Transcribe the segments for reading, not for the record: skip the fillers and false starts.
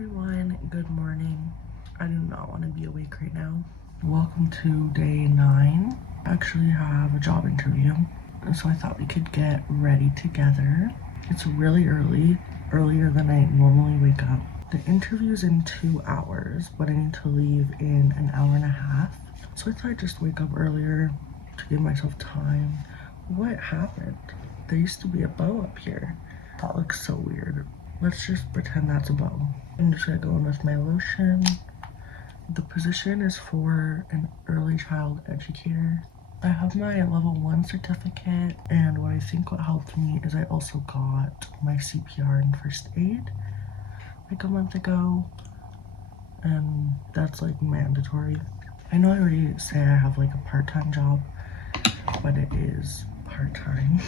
everyone, good morning. I do not want to be awake right now. Welcome to day 9. I actually have a job interview, so I thought we could get ready together. It's really early, earlier than I normally wake up. The interview's in 2 hours, but I need to leave in an hour and a half. So I thought I'd just wake up earlier to give myself time. What happened? There used to be a bow up here. That looks so weird. Let's just pretend that's a bow. I'm just gonna go in with my lotion. The position is for an early child educator. I have my level 1 certificate, and what I think what helped me is I also got my CPR and first aid like a month ago, and that's like mandatory. I know I already say I have like a part-time job, but it is part-time.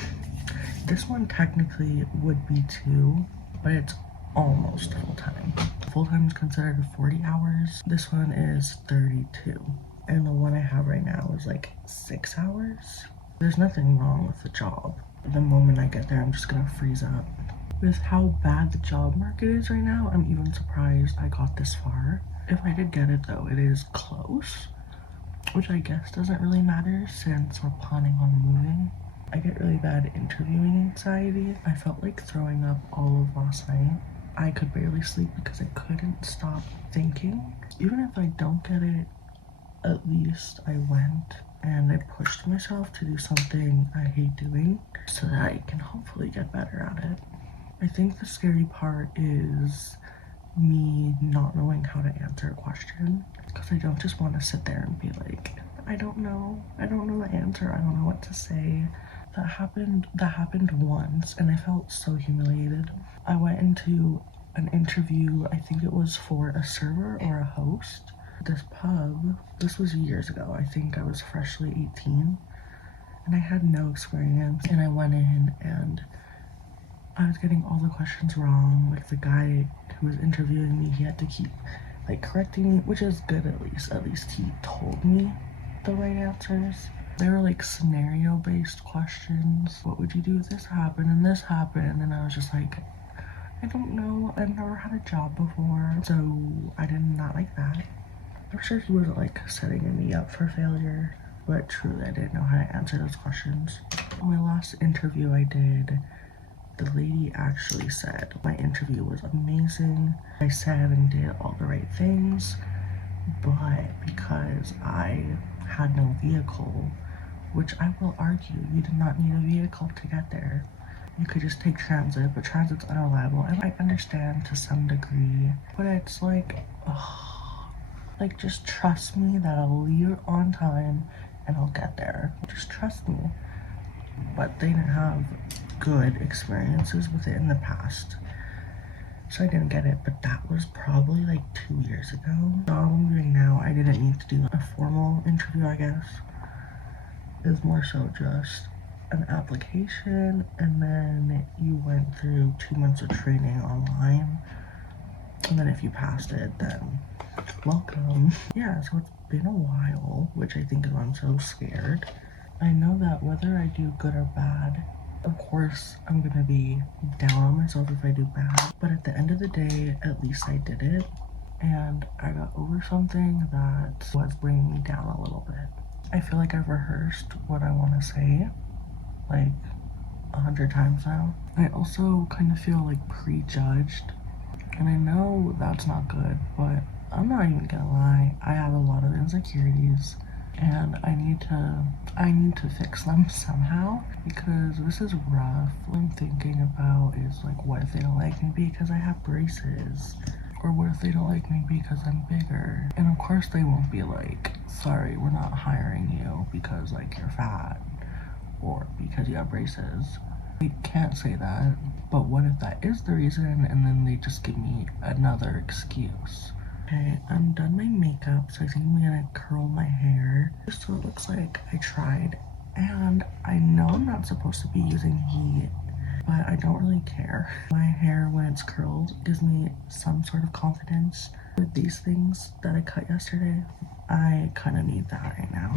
This one technically would be 2, but it's almost full-time. Full-time is considered 40 hours. This one is 32. And the one I have right now is like 6 hours. There's nothing wrong with the job. The moment I get there, I'm just gonna freeze up. With how bad the job market is right now, I'm even surprised I got this far. If I did get it though, it is close, which I guess doesn't really matter since we're planning on moving. I get really bad interviewing anxiety. I felt like throwing up all of last night. I could barely sleep because I couldn't stop thinking. Even if I don't get it, at least I went and I pushed myself to do something I hate doing so that I can hopefully get better at it. I think the scary part is me not knowing how to answer a question, because I don't just want to sit there and be like, I don't know the answer, I don't know what to say. That happened once and I felt so humiliated. I went into an interview, I think it was for a server or a host. This pub, this was years ago, I think I was freshly 18 and I had no experience, and I went in and I was getting all the questions wrong. Like the guy who was interviewing me, he had to keep like correcting me, which is good at least he told me the right answers. They were like scenario based questions. What would you do if this happened and this happened? And I was just like, I don't know, I've never had a job before, so I did not like that. I'm sure he wasn't like setting me up for failure, but truly I didn't know how to answer those questions. My last interview I did, the lady actually said my interview was amazing. I said and did all the right things, but because I had no vehicle, which I will argue, you did not need a vehicle to get there. You could just take transit, but transit's unreliable. And I understand to some degree, but it's like, ugh, like just trust me that I'll leave on time and I'll get there. Just trust me. But they didn't have good experiences with it in the past, so I didn't get it. But that was probably like 2 years ago. The job I'm doing now, I didn't need to do a formal interview, I guess. It was more so just an application, and then you went through 2 months of training online, and then if you passed it, then welcome. Yeah, so it's been a while, which I think is why I'm so scared. I know that whether I do good or bad, of course I'm gonna be down on myself if I do bad, but at the end of the day, at least I did it, and I got over something that was bringing me down a little bit. I feel like I've rehearsed what I want to say like 100 times now. I also kind of feel like prejudged, and I know that's not good, but I'm not even gonna lie, I have a lot of insecurities and I need to fix them somehow, because this is rough. What I'm thinking about is like, what if they don't like me because I have braces? Or what if they don't like me because I'm bigger? And of course they won't be like, sorry, we're not hiring you because like you're fat or because you have braces. They can't say that. But what if that is the reason and then they just give me another excuse? Okay, I'm done my makeup, so I think I'm gonna curl my hair just so it looks like I tried. And I know I'm not supposed to be using heat, but I don't really care. My hair, when it's curled, gives me some sort of confidence. With these things that I cut yesterday, I kind of need that right now.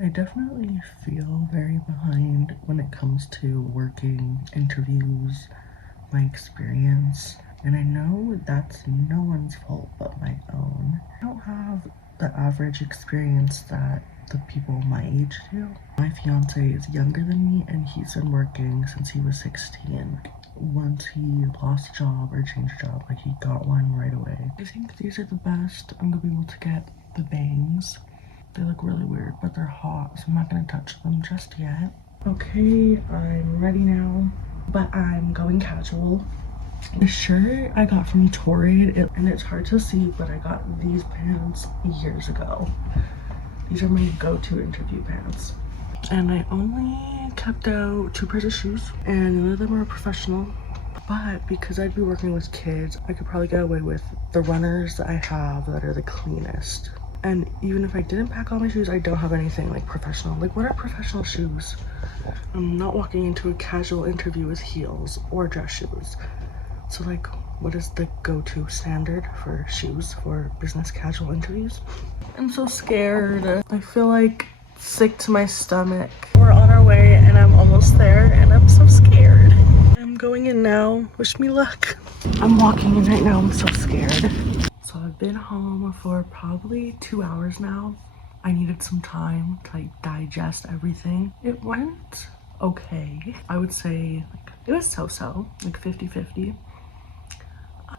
I definitely feel very behind when it comes to working, interviews, my experience. And I know that's no one's fault but my own. I don't have the average experience that the people my age do. My fiance is younger than me and he's been working since he was 16. Once he lost a job or changed a job, like he got one right away. I think these are the best. I'm gonna be able to get the bangs. They look really weird, but they're hot, so I'm not gonna touch them just yet. Okay, I'm ready now, but I'm going casual. The shirt I got from Torrid, and it's hard to see, but I got these pants years ago. These are my go-to interview pants. And I only kept out 2 pairs of shoes, and none of them are professional. But because I'd be working with kids, I could probably get away with the runners that I have that are the cleanest. And even if I didn't pack all my shoes, I don't have anything like professional. Like, what are professional shoes? I'm not walking into a casual interview with heels or dress shoes. So like, what is the go-to standard for shoes for business casual interviews? I'm so scared. I feel like sick to my stomach. We're on our way and I'm almost there and I'm so scared. I'm going in now. Wish me luck. I'm walking in right now. I'm so scared. So I've been home for probably 2 hours now. I needed some time to like digest everything. It went okay. I would say like, it was so-so, like 50-50.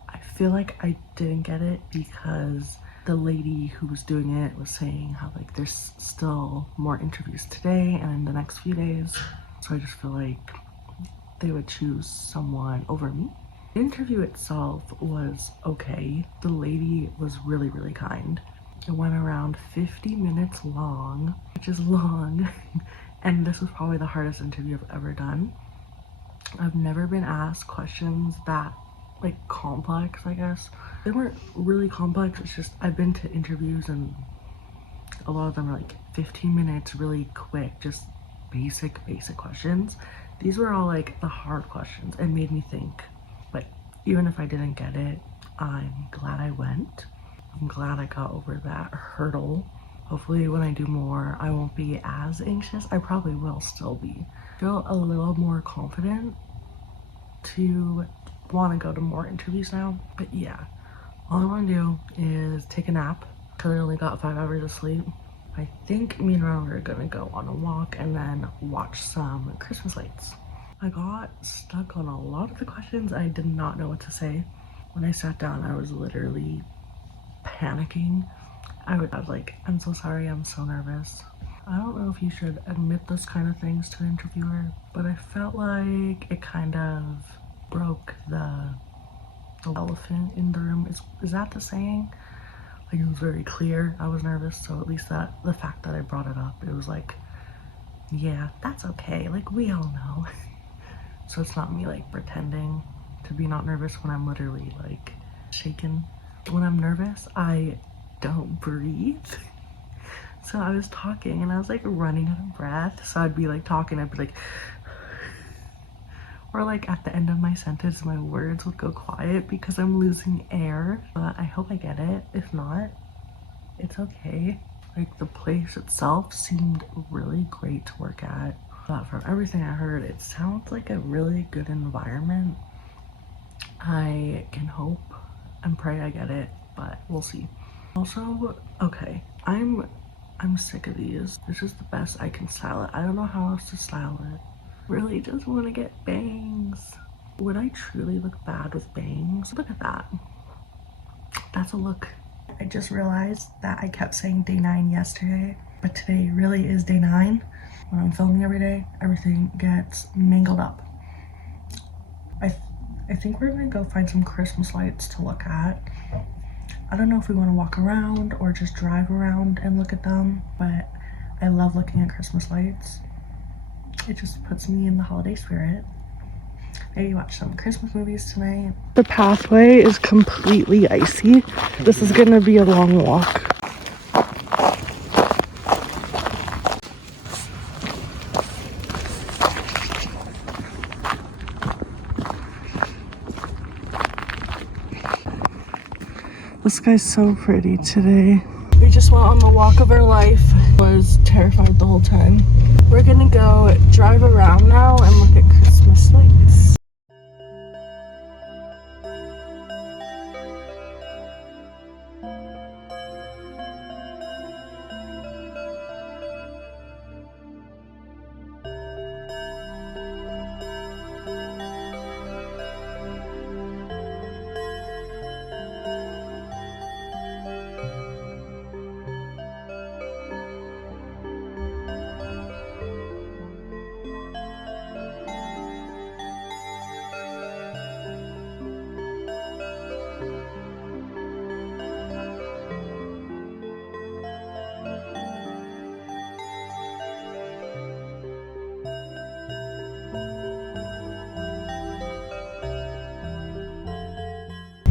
I feel like I didn't get it because the lady who was doing it was saying how like there's still more interviews today and in the next few days. So I just feel like they would choose someone over me. The interview itself was okay. The lady was really, really kind. It went around 50 minutes long, which is long. And this was probably the hardest interview I've ever done. I've never been asked questions that like complex, I guess. They weren't really complex, it's just I've been to interviews and a lot of them are like 15 minutes, really quick, just basic questions. These were all like the hard questions and made me think. But even if I didn't get it, I'm glad I went. I'm glad I got over that hurdle. Hopefully when I do more, I won't be as anxious. I probably will still be. Feel a little more confident to want to go to more interviews now. But yeah, all I want to do is take a nap because I only got 5 hours of sleep. I think me and Ronald are gonna go on a walk and then watch some Christmas lights. I got stuck on a lot of the questions. I did not know what to say. When I sat down, I was literally panicking. I was like, I'm so sorry, I'm so nervous. I don't know if you should admit those kind of things to an interviewer, but I felt like it kind of broke the elephant in the room. Is that the saying? Like, it was very clear I was nervous, so at least that the fact that I brought it up, it was like, yeah, that's okay, like we all know. So it's not me like pretending to be not nervous when I'm literally like shaken. When I'm nervous, I don't breathe. So I was talking and I was like running out of breath, so I'd be like talking, I'd be like, or like at the end of my sentence my words would go quiet because I'm losing air. But I hope I get it. If not, it's okay. Like, the place itself seemed really great to work at, but from everything I heard, it sounds like a really good environment. I can hope and pray I get it, but we'll see. Also, okay, I'm sick of these. This is the best I can style it. I don't know how else to style it. Really just want to get bangs. Would I truly look bad with bangs? Look at that. That's a look. I just realized that I kept saying day 9 yesterday, but today really is day 9. When I'm filming every day, everything gets mangled up. I think we're gonna go find some Christmas lights to look at. I don't know if we want to walk around or just drive around and look at them, but I love looking at Christmas lights. It just puts me in the holiday spirit. Maybe watch some Christmas movies tonight. The pathway is completely icy. This is gonna be a long walk. The sky's so pretty today. We just went on the walk of our life. Was terrified the whole time. We're gonna go drive around now and look at Christmas lights.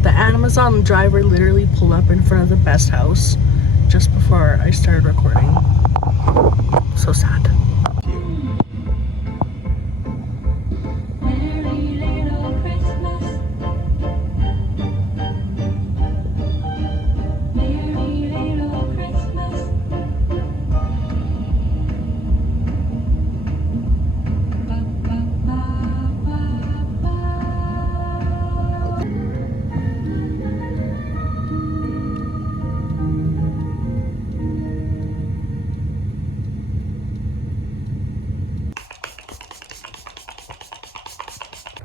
The Amazon driver literally pulled up in front of the best house just before I started recording. So sad.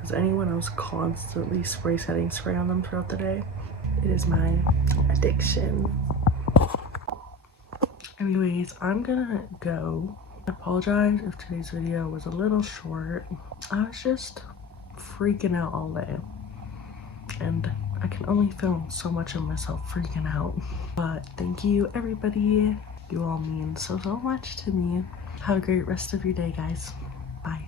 Does anyone else constantly setting spray on them throughout the day? It is my addiction. Anyways, I'm gonna go. I apologize if today's video was a little short. I was just freaking out all day. And I can only film so much of myself freaking out. But thank you, everybody. You all mean so much to me. Have a great rest of your day, guys. Bye.